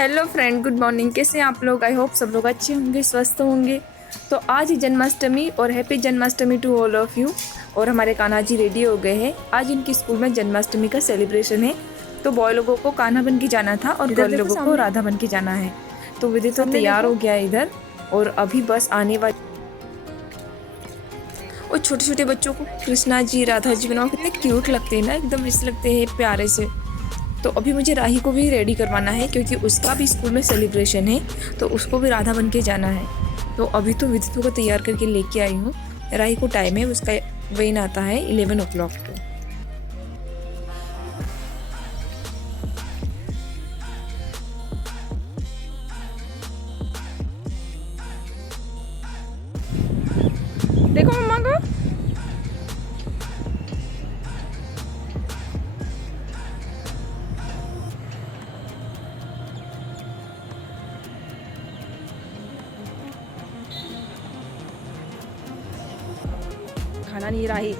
Hello friend, good morning. कैसे हैं आप लोग? आई होप सब लोग अच्छे होंगे, स्वस्थ होंगे। तो आज ही जन्माष्टमी और happy Janmashtami to all of you. और हमारे कान्हा जी रेडी हो गए हैं। आज इनकी स्कूल में जन्माष्टमी का सेलिब्रेशन है। तो बॉय लोगों को कान्हा बन के जाना था और गर्ल लोगों को राधा बन के जाना है। तो विदित तो तैयार हो गया है इधर, और अभी बस आने वाली। और छोटे छोटे बच्चों को कृष्णा जी राधा जी बनाओ, कितने क्यूट लगते हैं ना, एकदम ऐसे लगते हैं प्यारे से। तो अभी मुझे राही को भी रेडी करवाना है क्योंकि उसका भी स्कूल में सेलिब्रेशन है, तो उसको भी राधा बन के जाना है। तो अभी तो विदित को तैयार करके लेके आई हूँ। राही को टाइम है, उसका वेन आता है 11 o'clock को। देखो मम्मा को। खाना नहीं। राही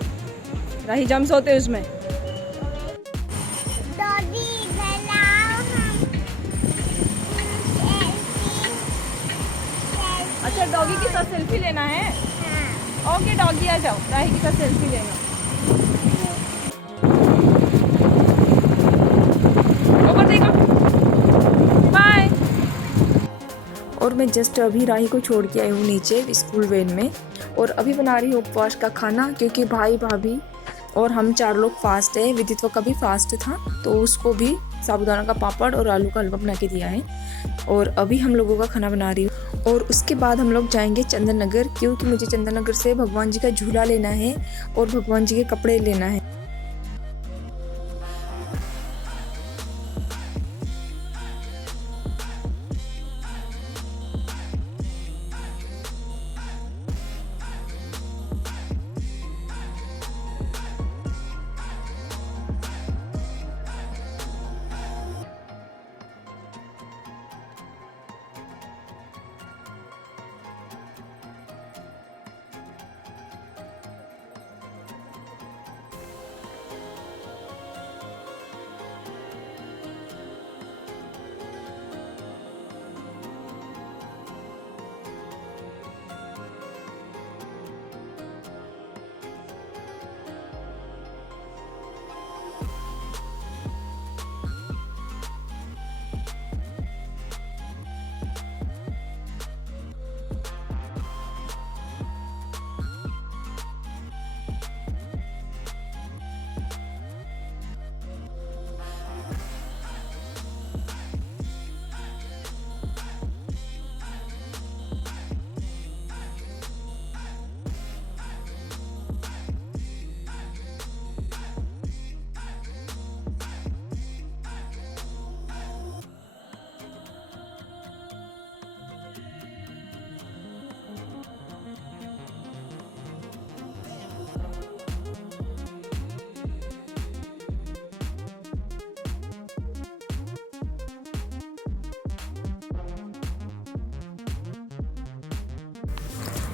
राही जम्स होते उसमें। अच्छा, डॉगी के साथ सेल्फी लेना है। ओके डॉगी, आ जाओ, राही के साथ सेल्फी लेना। ऊपर देखो, बाय। और मैं जस्ट अभी राही को छोड़ के आई हूँ नीचे स्कूल वैन में, और अभी बना रही हूँ उपवास का खाना क्योंकि भाई भाभी और हम 4 लोग फास्ट है। विदित्व का भी फास्ट था, तो उसको भी साबूदाना का पापड़ और आलू का हलवा बना के दिया है। और अभी हम लोगों का खाना बना रही हूँ, और उसके बाद हम लोग जाएंगे चंदन नगर, क्योंकि मुझे चंदन नगर से भगवान जी का झूला लेना है और भगवान जी के कपड़े लेना है।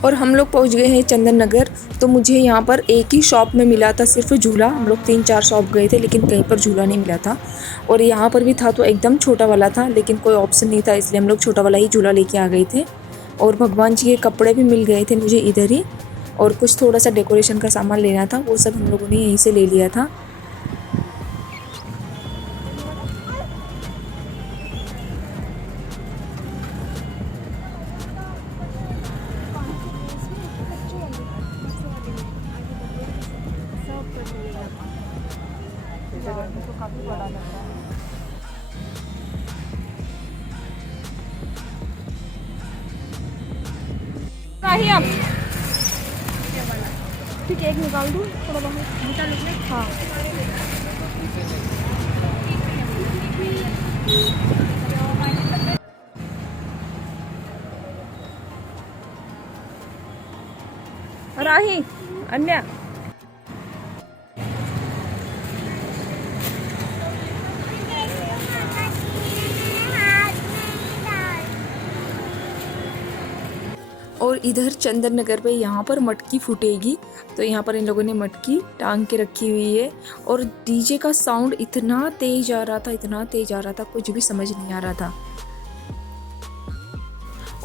और हम लोग पहुंच गए हैं चंदन नगर। तो मुझे यहाँ पर एक ही शॉप में मिला था सिर्फ झूला। हम लोग 3-4 शॉप गए थे लेकिन कहीं पर झूला नहीं मिला था, और यहाँ पर भी था तो एकदम छोटा वाला था, लेकिन कोई ऑप्शन नहीं था, इसलिए हम लोग छोटा वाला ही झूला लेके आ गए थे। और भगवान जी के कपड़े भी मिल गए थे मुझे इधर ही, और कुछ थोड़ा सा डेकोरेशन का सामान लेना था, वो सब हम लोगों ने यहीं से ले लिया था। तो काफी बड़ा लग रहा है। राही अब ठीक है, एक निकाल दूँ थोड़ा बहुत निकाल लीजिए। हाँ राही अन्या। और इधर चंदन नगर पे यहाँ पर मटकी फूटेगी, तो यहाँ पर इन लोगों ने मटकी टांग के रखी हुई है। और डीजे का साउंड इतना तेज आ रहा था, इतना तेज आ रहा था, कुछ भी समझ नहीं आ रहा था।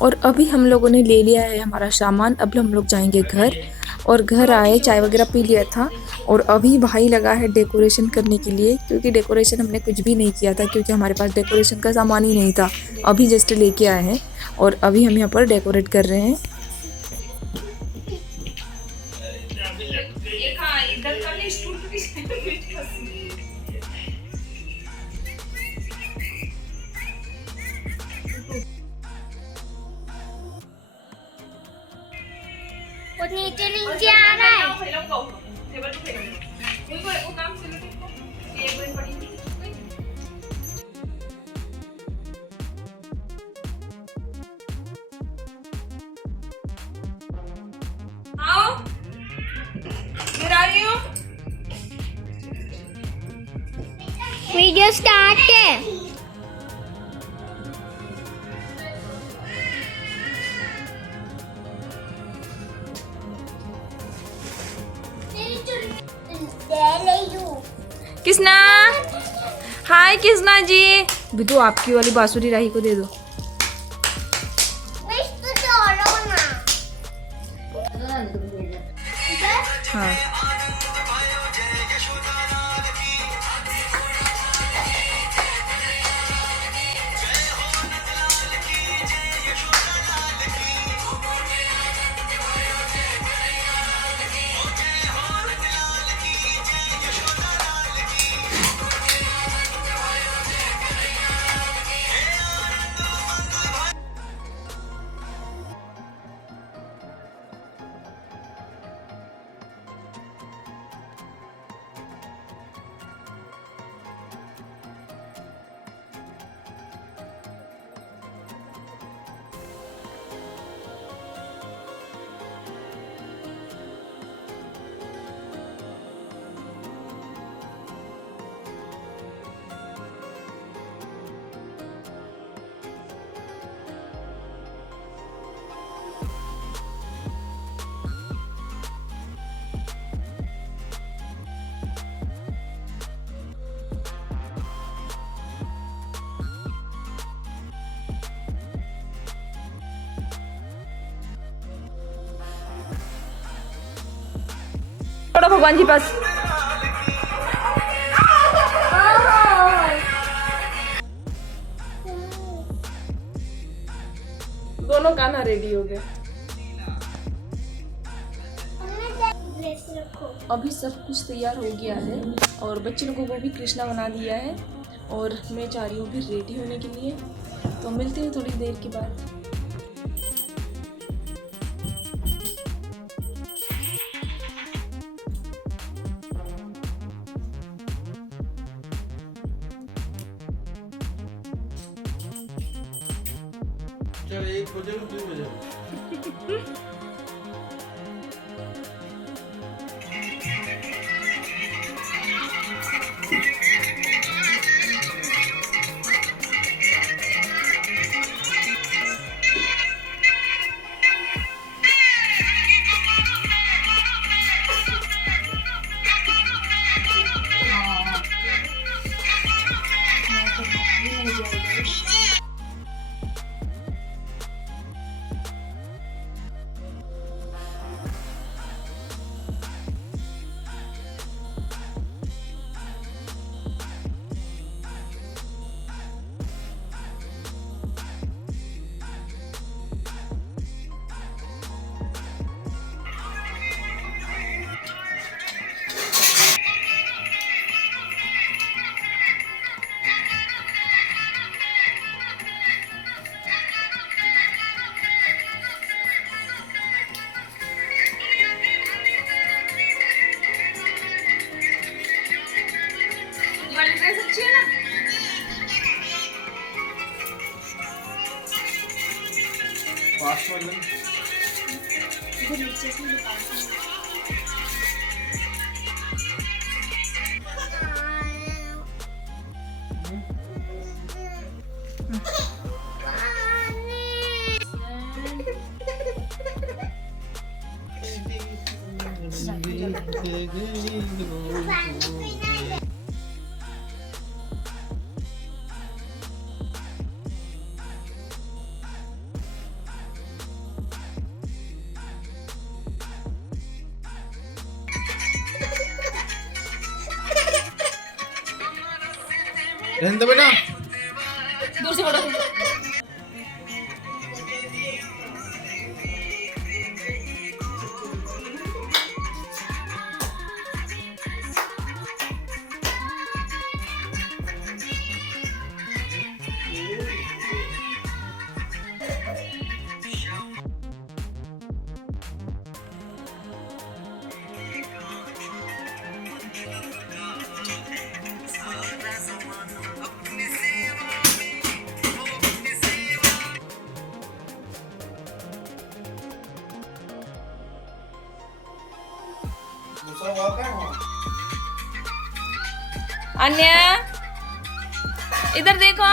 और अभी हम लोगों ने ले लिया है हमारा सामान। अब हम लोग जाएंगे घर, और घर आए, चाय वगैरह पी लिया था, और अभी भाई लगा है डेकोरेशन करने के लिए, क्योंकि डेकोरेशन हमने कुछ भी नहीं किया था, क्योंकि हमारे पास डेकोरेशन का सामान ही नहीं था। अभी जस्ट लेके आए हैं और अभी हम यहाँ पर डेकोरेट कर रहे हैं। वो नीचे नीचे आ रहा है। वीडियो स्टार्ट है। किसना, हाय किसना जी। बिदू आपकी वाली बांसुरी राही को दे दो। हाँ छोड़ो भगवान जी पास। दोनों गाना रेडी हो गए। अभी सब कुछ तैयार हो गया है और बच्चे लोगों को भी कृष्णा बना दिया है, और मैं जा रही हूँ भी रेडी होने के लिए। तो मिलते हैं थोड़ी देर के बाद। चल एक बजे को 2 बजे अच्छी है ना। पास वाला रहने दे बेटा। दूर से बोलो। दूसरा वहाँ का है वहाँ। अन्या इधर देखो।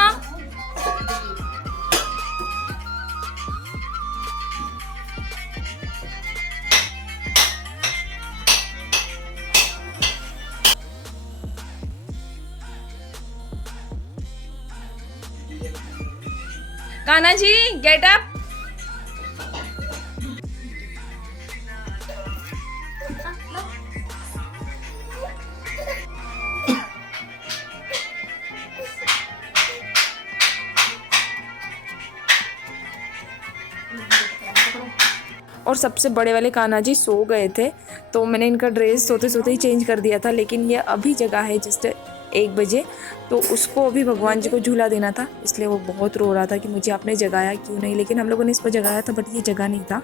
Kanha ji get up. और सबसे बड़े वाले कान्हा जी सो गए थे, तो मैंने इनका ड्रेस सोते सोते ही चेंज कर दिया था। लेकिन ये अभी जगह है जस्ट 1 बजे, तो उसको अभी भगवान जी को झूला देना था, इसलिए वो बहुत रो रहा था कि मुझे आपने जगाया क्यों नहीं। लेकिन हम लोगों ने इसको जगाया था, बट ये जगह नहीं था,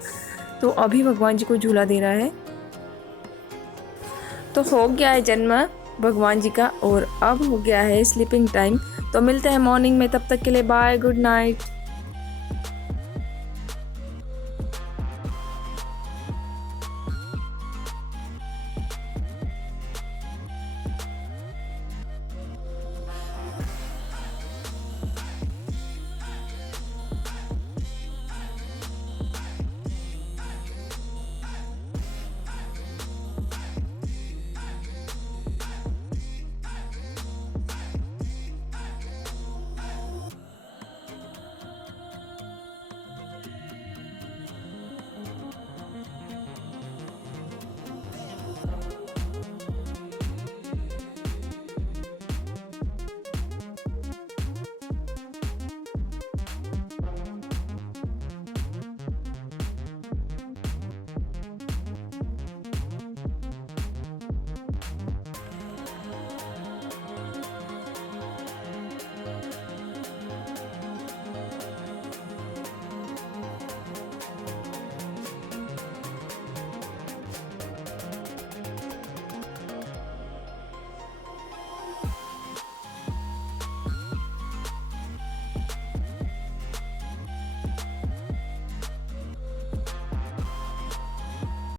तो अभी भगवान जी को झूला दे रहा है। तो हो गया है जन्म भगवान जी का, और अब हो गया है स्लीपिंग टाइम। तो मिलते हैं मॉर्निंग में, तब तक के लिए बाय, गुड नाइट।